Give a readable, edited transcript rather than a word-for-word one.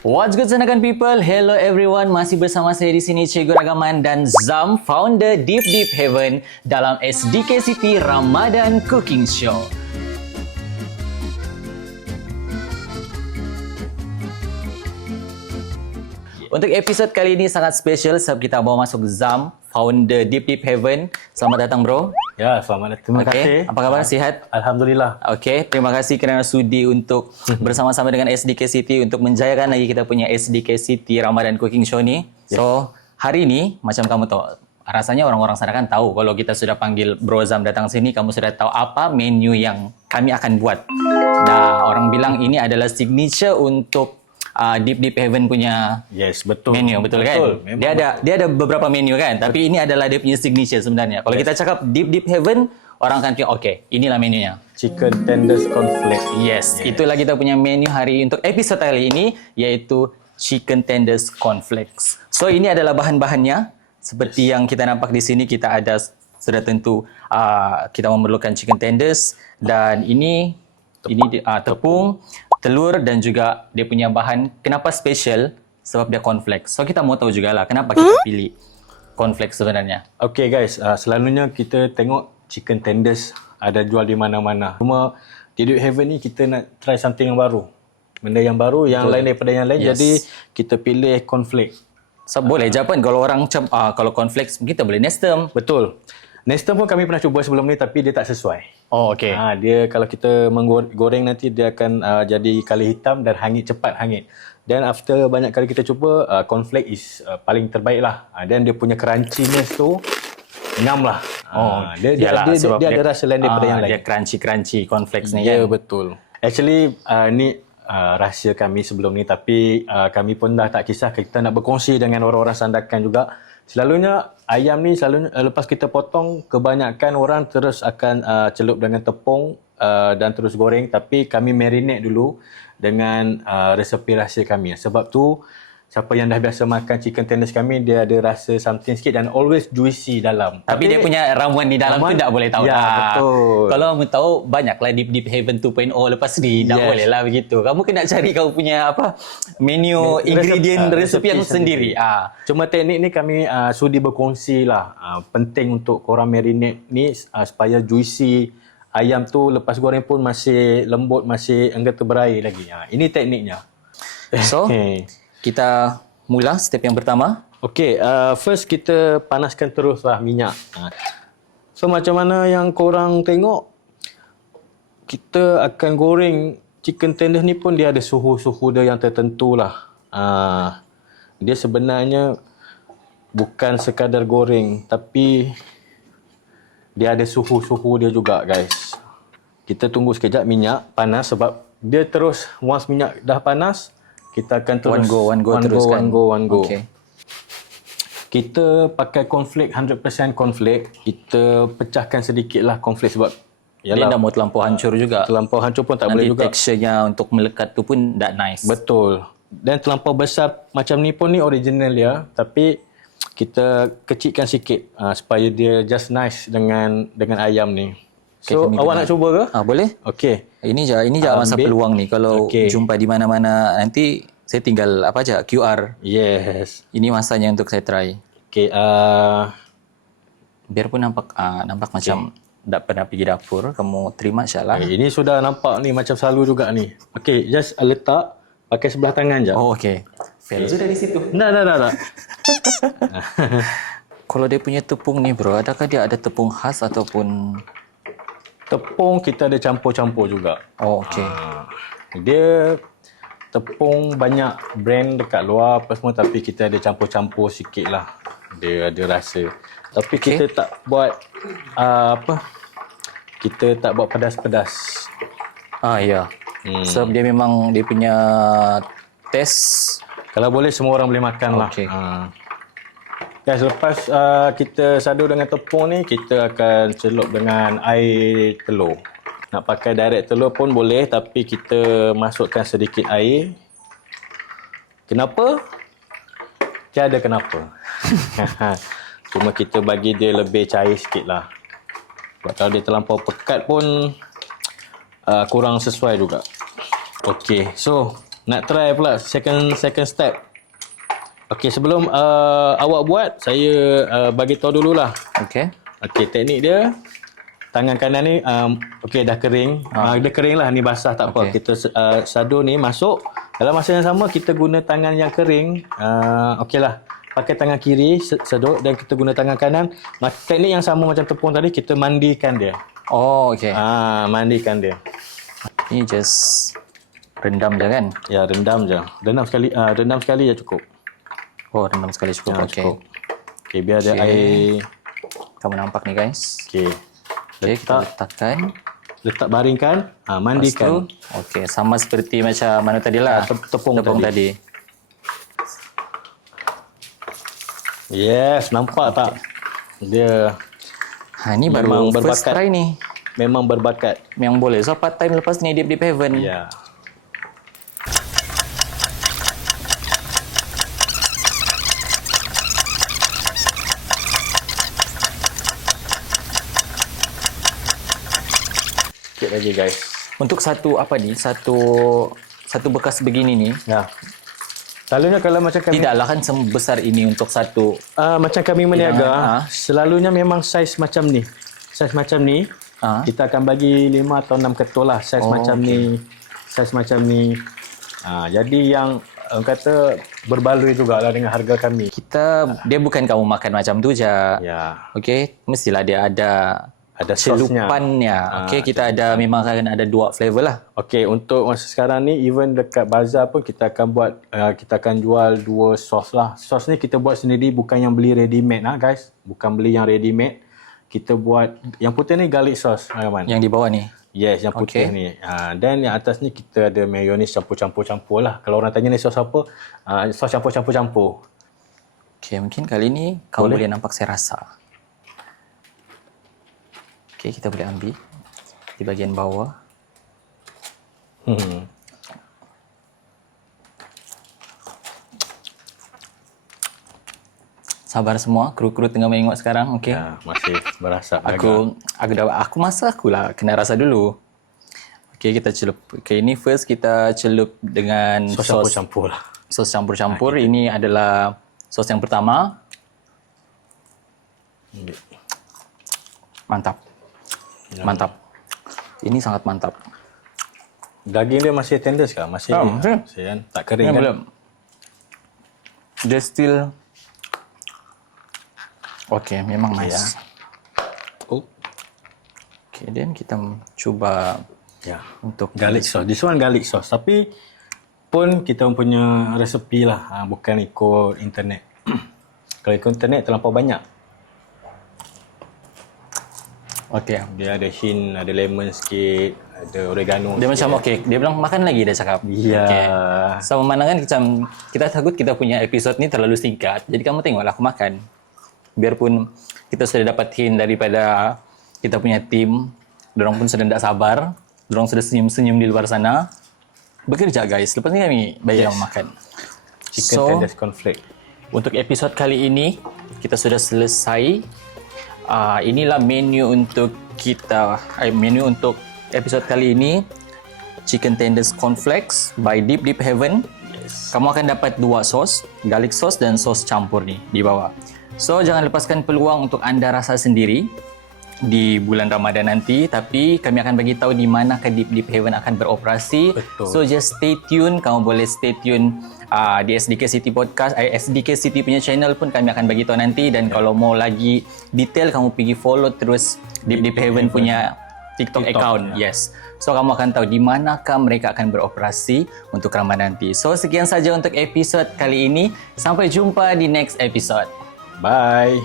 What's good Sanakan people? Hello everyone. Masih bersama saya di sini Cikgu Ragaman dan Zam, founder Deep Deep Heaven dalam SDK City Ramadan Cooking Show. Untuk episod kali ini sangat special sebab kita bawa masuk Zam, founder Deep Deep Heaven. Selamat datang bro. Ya, selamat datang. Terima kasih. Apa khabar? Sihat? Alhamdulillah. Okey, terima kasih kerana sudi untuk bersama-sama dengan SDK City untuk menjayakan lagi kita punya SDK City Ramadan Cooking Show ni. Yes. So, hari ni macam kamu tahu, rasanya orang-orang sana kan tahu kalau kita sudah panggil Bro Zam datang sini, kamu sudah tahu apa menu yang kami akan buat. Nah, orang bilang ini adalah signature untuk Deep Deep Heaven punya betul. menu, betul kan? Dia ada beberapa menu kan, tapi ini adalah dia punya signature sebenarnya. Kalau kita cakap Deep Deep Heaven, orang akan tengok, okey, inilah menunya. Chicken tenders cornflakes. Yes, itulah kita punya menu hari untuk episod kali ini, iaitu chicken tenders cornflakes. So ini adalah bahan-bahannya. Seperti yang kita nampak di sini, kita ada sudah tentu kita memerlukan chicken tenders dan ini tepung, telur dan juga dia punya bahan. Kenapa special? Sebab dia cornflakes. So kita mau tahu jugalah kenapa kita pilih cornflakes sebenarnya. Okay guys, selalunya kita tengok chicken tenders ada jual di mana-mana. Cuma di Deep Heaven ni kita nak try something yang baru. Benda yang baru, yang lain daripada yang lain. Yes. Jadi kita pilih cornflakes. So boleh je pun kalau orang macam kalau cornflakes kita boleh Nestem. Betul. Nestem pun kami pernah cuba sebelum ni tapi dia tak sesuai. Oh okey. Dia kalau kita menggoreng nanti dia akan jadi colour hitam dan cepat hangit. Dan after banyak kali kita cuba, cornflake is paling terbaik lah. Dan dia punya crunchiness tu ngam lah. Dia ada rasa lain daripada yang lain. Dia crunchy cornflakes ni kan. Ya betul. betul. Actually ni rahsia kami sebelum ni tapi kami pun dah tak kisah, kita nak berkongsi dengan orang-orang Sandakan juga. Selalunya ayam ni lepas kita potong, kebanyakan orang terus akan celup dengan tepung dan terus goreng, tapi kami marinate dulu dengan resepi rahsia kami. Sebab tu siapa yang dah biasa makan chicken tenders kami, dia ada rasa something sikit dan always juicy dalam. Tapi dia punya ramuan di dalam tu tak boleh tahu. Ya, betul. Kalau kamu tahu, banyaklah Deep Deep Heaven 2.0 lepas ni. Tak boleh lah begitu. Kamu kena cari kau punya menu ingredient resepi yang sendiri. Cuma teknik ni kami sudi berkongsi lah. Penting untuk korang marinate ni supaya juicy. Ayam tu lepas goreng pun masih lembut, masih kata berair lagi. Ini tekniknya. So, kita mula step yang pertama. Okey, first kita panaskan teruslah minyak. So macam mana yang korang tengok, kita akan goreng chicken tenders ni pun dia ada suhu-suhu dia yang tertentu lah. Dia sebenarnya bukan sekadar goreng, tapi dia ada suhu-suhu dia juga guys. Kita tunggu sekejap minyak panas sebab dia terus once minyak dah panas, kita akan terus one go. Okay. Kita pakai cornflake 100% cornflake. Kita pecahkan sedikitlah cornflake sebab dia dah mau terlampau hancur juga. Terlampau hancur pun tak boleh juga. Nanti teksturnya untuk melekat tu pun tak nice. Betul. Dan terlampau besar macam ni pun ni original dia, tapi kita kecilkan sikit supaya dia just nice dengan ayam ni. So awak nak cuba ke? Boleh. Okey. Ini je masa peluang ni. Kalau jumpa di mana-mana nanti saya tinggal QR. Yes. Ini masanya untuk saya try. Okey. Biarpun nampak macam tak pernah pergi dapur, kamu terima insyaAllah. Ini sudah nampak ni macam selalu juga ni. Okey, just letak pakai sebelah tangan je. Oh okey. Fail sudah di situ. Tak. Kalau dia punya tepung ni bro, adakah dia ada tepung khas ataupun tepung kita ada campur-campur juga. Oh okey. Dia tepung banyak brand dekat luar apa semua, tapi kita ada campur-campur sikit lah. Dia ada rasa. Tapi kita tak buat kita tak buat pedas-pedas. Ya. Sebab dia memang dia punya taste. Kalau boleh semua orang boleh makan lah. Guys, lepas kita sadu dengan tepung ni, kita akan celup dengan air telur. Nak pakai direct telur pun boleh, tapi kita masukkan sedikit air. Kenapa? Tiada kenapa. Cuma kita bagi dia lebih cair sikit lah. Sebab kalau dia terlampau pekat pun kurang sesuai juga. Okey, so Nak try pula second step. Okey, sebelum awak buat, saya bagi tahu dululah. Okey. Okey, teknik dia, tangan kanan ni okey dah kering. Dah kering lah, ni basah tak apa. Okey. Kita sado ni masuk. Dalam masa yang sama kita guna tangan yang kering. Okeylah. Pakai tangan kiri sedut dan kita guna tangan kanan. Teknik yang sama macam tepung tadi, kita mandikan dia. Oh, okey. Mandikan dia. Ini just rendam je kan? Ya, rendam je. Rendam sekali je cukup. Oh, rendam sekali cukup. Okey. Cukup. Okey, biar ada Okey. air. Kamu nampak ni guys. Okey. Okey, kita letakkan. Letak baringkan, Lepas mandikan. tu, okey, sama seperti macam mana tadi lah. Tepung tadi. Yes, nampak tak? Dia Ni baru memang first berbakat. try ni. memang berbakat. Yang boleh. So part time lepas ni Deep Heaven. Ya. Sikit lagi guys. Untuk satu apa ni? Satu bekas begini ni. Ya. Selalunya kalau macam kami Tidaklah kan sebesar ini untuk satu. macam kami meniaga, Hidangan, selalunya memang saiz macam ni. Saiz macam ni, kita akan bagi 5 atau 6 ketul lah saiz macam ni. Saiz macam ni. Jadi yang orang kata berbaloi jugalah dengan harga kami. Dia bukan kamu makan macam tu je. Ya. Okey, mestilah dia ada sosnya. celupannya. Okey, kita ada memang akan ada 2 flavor lah. Okey, untuk masa sekarang ni even dekat bazar pun kita akan buat kita akan jual 2 sos lah. Sos ni kita buat sendiri, bukan yang beli ready made lah guys. Bukan beli yang ready made. Kita buat yang putih ni garlic sauce, Rahman. Yang di bawah ni. Yes, yang putih ni. Dan yang atas ni kita ada mayonnaise campur-campur lah. Kalau orang tanya ni sos apa? Sos campur-campur. Okey, mungkin kali ni kamu boleh nampak saya rasa. Okey, kita boleh ambil di bahagian bawah. Sabar semua, kru-kru tengah menengok sekarang. Okey. Ya, masih berasa. Aku masa akulah kena rasa dulu. Okey, kita celup. Okey, ini first kita celup dengan sos sos campur-campur lah. sos campur-campur. Ini adalah sos yang pertama. Mantap. Mantap. Ini sangat mantap. Daging dia masih tender ke? Masih kan? Tak kering kan? Belum. Dia still okey, memang nice. Okey, then kita cuba untuk garlic sauce. This one garlic sauce. Tapi pun kita punya resepi lah. Bukan ikut internet. Kalau ikut internet terlampau banyak. okey. Dia ada hint, ada lemon sikit, ada oregano Dia sikit. macam okey, dia bilang makan lagi dia cakap. Ya. Okey. So memandangkan macam kita takut kita punya episod ni terlalu singkat. Jadi kamu tengoklah aku makan. Biarpun kita sudah dapat hint daripada kita punya tim, dorang pun sudah tidak sabar. Dorang sudah senyum-senyum di luar sana. Bekerja guys. Lepas ni kami bagi kamu makan. Chicken tenders cornflake. Untuk episod kali ini kita sudah selesai. Inilah menu untuk menu untuk episod kali ini. Chicken tenders cornflakes by Deep Heaven. Yes. Kamu akan dapat 2 sos, garlic sauce dan sos campur ni di bawah. So jangan lepaskan peluang untuk anda rasa sendiri di bulan Ramadan nanti, tapi kami akan bagi tahu di mana ke Deep Heaven akan beroperasi. Betul. So just stay tune. Kamu boleh stay tune di SDK City Podcast, SDK City punya channel pun kami akan bagi tahu nanti. Dan kalau mau lagi detail, kamu pergi follow terus Deep Heaven punya TikTok account. Ya. Yes. So kamu akan tahu di manakah mereka akan beroperasi untuk Ramadan nanti. So sekian saja untuk episod kali ini. Sampai jumpa di next episode. Bye.